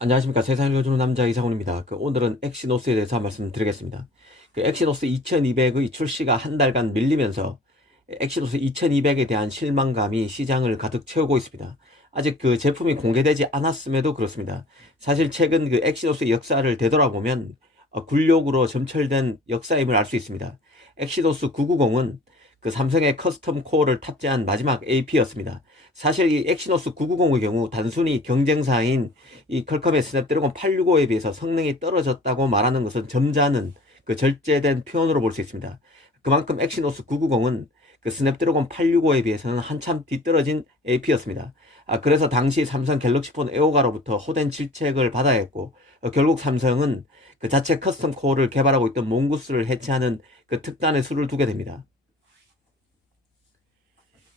안녕하십니까. 세상을 읽어주는 남자 이상훈입니다. 오늘은 엑시노스에 대해서 말씀드리겠습니다. 엑시노스 2200의 출시가 한 달간 밀리면서 엑시노스 2200에 대한 실망감이 시장을 가득 채우고 있습니다. 아직 그 제품이 공개되지 않았음에도 그렇습니다. 사실 최근 그 엑시노스의 역사를 되돌아보면 굴욕으로 점철된 역사임을 알 수 있습니다. 엑시노스 990은 그 삼성의 커스텀 코어를 탑재한 마지막 AP였습니다. 사실 이 엑시노스 990의 경우 단순히 경쟁사인 이 퀄컴의 스냅드래곤 865에 비해서 성능이 떨어졌다고 말하는 것은 점잖은 그 절제된 표현으로 볼 수 있습니다. 그만큼 엑시노스 990은 그 스냅드래곤 865에 비해서는 한참 뒤떨어진 AP였습니다. 그래서 당시 삼성 갤럭시폰 에오가로부터 호된 질책을 받아야 했고, 결국 삼성은 그 자체 커스텀 코어를 개발하고 있던 몽구스를 해체하는 그 특단의 수를 두게 됩니다.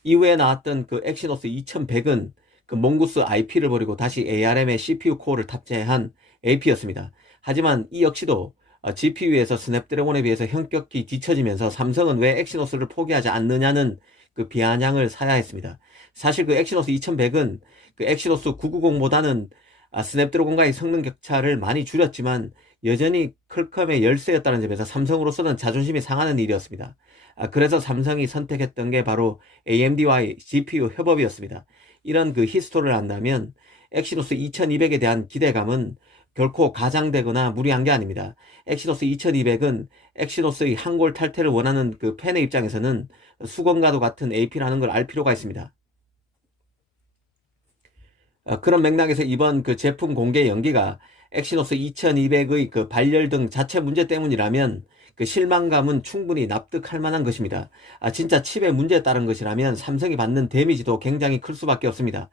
이후에 나왔던 그 엑시노스 2100은 그 몽구스 IP를 버리고 다시 ARM의 CPU 코어를 탑재한 AP였습니다. 하지만 이 역시도 GPU에서 스냅드래곤에 비해서 현격히 뒤처지면서 삼성은 왜 엑시노스를 포기하지 않느냐는 그 비아냥을 사야 했습니다. 사실 그 엑시노스 2100은 그 엑시노스 990보다는 스냅드래곤과의 성능 격차를 많이 줄였지만 여전히 퀄컴의 열세였다는 점에서 삼성으로서는 자존심이 상하는 일이었습니다. 그래서 삼성이 선택했던 게 바로 AMD와의 GPU 협업이었습니다. 이런 그 히스토리를 안다면 엑시노스 2200에 대한 기대감은 결코 가장되거나 무리한 게 아닙니다. 엑시노스 2200은 엑시노스의 한골 탈퇴를 원하는 그 팬의 입장에서는 수건과도 같은 AP라는 걸 알 필요가 있습니다. 그런 맥락에서 이번 그 제품 공개 연기가 엑시노스 2200의 그 발열 등 자체 문제 때문이라면 그 실망감은 충분히 납득할 만한 것입니다. 진짜 칩의 문제에 따른 것이라면 삼성이 받는 데미지도 굉장히 클 수밖에 없습니다.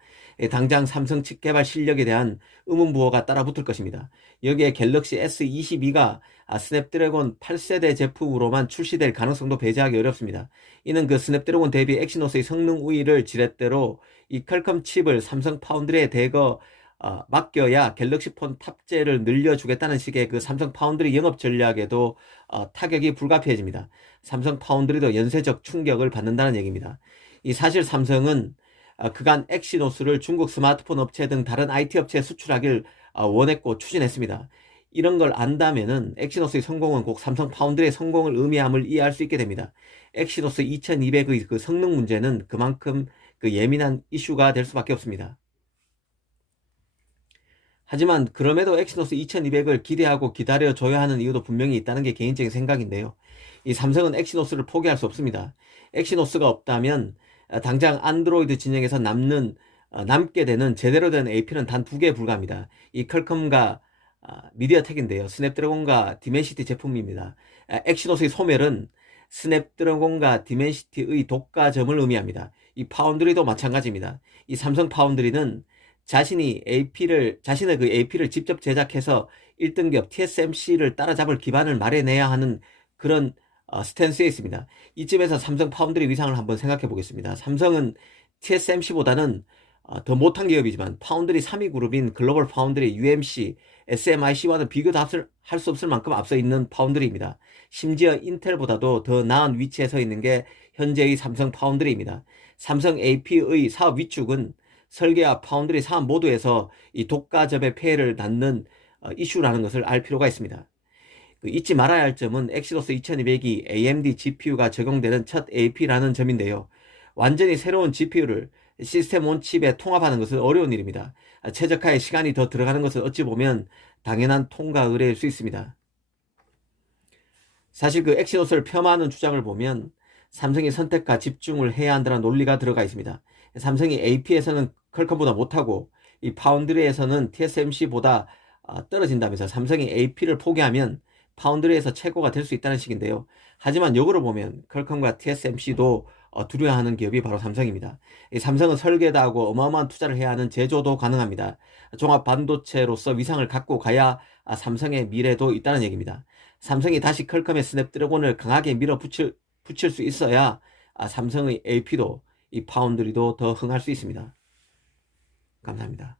당장 삼성 칩 개발 실력에 대한 의문부호가 따라붙을 것입니다. 여기에 갤럭시 S22가 스냅드래곤 8세대 제품으로만 출시될 가능성도 배제하기 어렵습니다. 이는 그 스냅드래곤 대비 엑시노스의 성능 우위를 지렛대로 이 퀄컴 칩을 삼성 파운드리에 대거 맡겨야 갤럭시 폰 탑재를 늘려주겠다는 식의 그 삼성 파운드리 영업 전략에도 타격이 불가피해집니다. 삼성 파운드리도 연쇄적 충격을 받는다는 얘기입니다. 이 사실 삼성은 그간 엑시노스를 중국 스마트폰 업체 등 다른 IT 업체에 수출하길 원했고 추진했습니다. 이런 걸 안다면은 엑시노스의 성공은 꼭 삼성 파운드리의 성공을 의미함을 이해할 수 있게 됩니다. 엑시노스 2200의 그 성능 문제는 그만큼 그 예민한 이슈가 될 수밖에 없습니다. 하지만 그럼에도 엑시노스 2200을 기대하고 기다려줘야 하는 이유도 분명히 있다는 게 개인적인 생각인데요. 이 삼성은 엑시노스를 포기할 수 없습니다. 엑시노스가 없다면 당장 안드로이드 진영에서 남게 되는 제대로 된 AP는 단 두 개에 불과합니다. 이 퀄컴과 미디어텍인데요. 스냅드래곤과 디멘시티 제품입니다. 엑시노스의 소멸은 스냅드래곤과 디멘시티의 독과점을 의미합니다. 이 파운드리도 마찬가지입니다. 이 삼성 파운드리는 자신의 그 AP를 직접 제작해서 1등급 TSMC를 따라잡을 기반을 마련해야 하는 그런 스탠스에 있습니다. 이쯤에서 삼성 파운드리 위상을 한번 생각해 보겠습니다. 삼성은 TSMC보다는 더 못한 기업이지만 파운드리 3위 그룹인 글로벌 파운드리 UMC, SMIC와는 비교도 할 수 없을 만큼 앞서 있는 파운드리입니다. 심지어 인텔보다도 더 나은 위치에 서 있는 게 현재의 삼성 파운드리입니다. 삼성 AP의 사업 위축은 설계와 파운드리 사업 모두에서 이 독과점의 폐해를 낳는 이슈라는 것을 알 필요가 있습니다. 잊지 말아야 할 점은 엑시노스 2200이 AMD GPU가 적용되는 첫 AP라는 점인데요. 완전히 새로운 GPU를 시스템 온 칩에 통합하는 것은 어려운 일입니다. 최적화에 시간이 더 들어가는 것은 어찌 보면 당연한 통과 의례일 수 있습니다. 사실 그 엑시노스를 폄하하는 주장을 보면 삼성이 선택과 집중을 해야 한다는 논리가 들어가 있습니다. 삼성이 AP에서는 퀄컴보다 못하고 이 파운드리에서는 TSMC보다 떨어진다면서 삼성이 AP를 포기하면 파운드리에서 최고가 될 수 있다는 식인데요. 하지만 역으로 보면 퀄컴과 TSMC도 두려워하는 기업이 바로 삼성입니다. 이 삼성은 설계도 하고 어마어마한 투자를 해야 하는 제조도 가능합니다. 종합 반도체로서 위상을 갖고 가야 삼성의 미래도 있다는 얘기입니다. 삼성이 다시 퀄컴의 스냅드래곤을 강하게 붙일 수 있어야 삼성의 AP도 이 파운드리도 더 흥할 수 있습니다. 감사합니다.